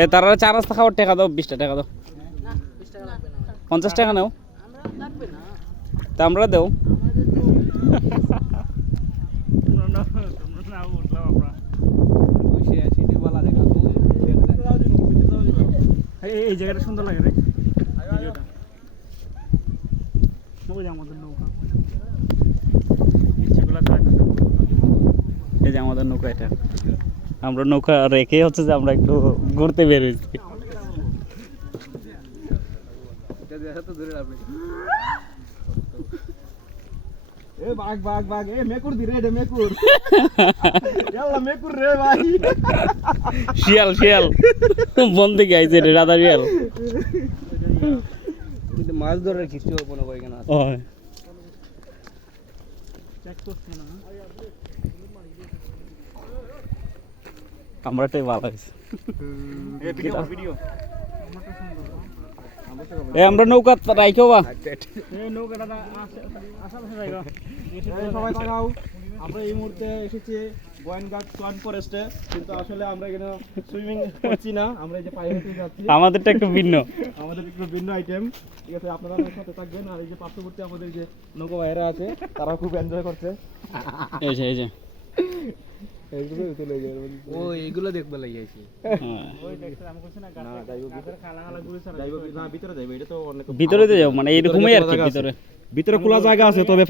এ তারা চা নাস্তা খাওয়ার টাকা দাও, 20 টাকা দাও। 50 টাকা নাও, তা আমরা দেও। এই জায়গাটা সুন্দর লাগে রে, আমাদের নৌকা, এই যে আমাদের নৌকা, এটা আমরা নৌকা রেখে হচ্ছে যে আমরা একটু ঘুরতে বের হয়েছি। এ বাঘ বাঘ বাঘ, এ মেকুর দি রে, এটা মেকুর, ইয়াল্লা মেকুর রে ভাই। শিয়াল শিয়াল বন থেকে আইছে রে, রাধা শিয়াল। কিন্তু মাছ ধরার কিছু মনে করি কেন আমরাটাই ভালো হয়েছে। এ আমরা নৌকা রাইখো বা সবাই তাকাও। আমরা এই মুহূর্তে এসেছি গোয়েনঘাট সোয়ান ফরেস্টে, কিন্তু আসলে আমরা এখানে সুইমিং করছি না, আমরা এই যে পায়ে হেঁটে যাচ্ছি। আমাদেরটা একটু ভিন্ন, আমাদের একটু ভিন্ন আইটেম। ঠিক আছে, আপনারা আমাদের সাথে থাকবেন। আর এই যে পার্শ্ববর্তী আমাদের যে নৌকা ভাইয়েরা আছে, তারা খুব এনজয় করছে। এই যে এই যে ও এইগুলো দেখবে লাগিয়েছি। ভিতরে যাও, মানে এরকমই আর কি, ভিতরে ভিতরে খোলা জায়গা আছে, তবে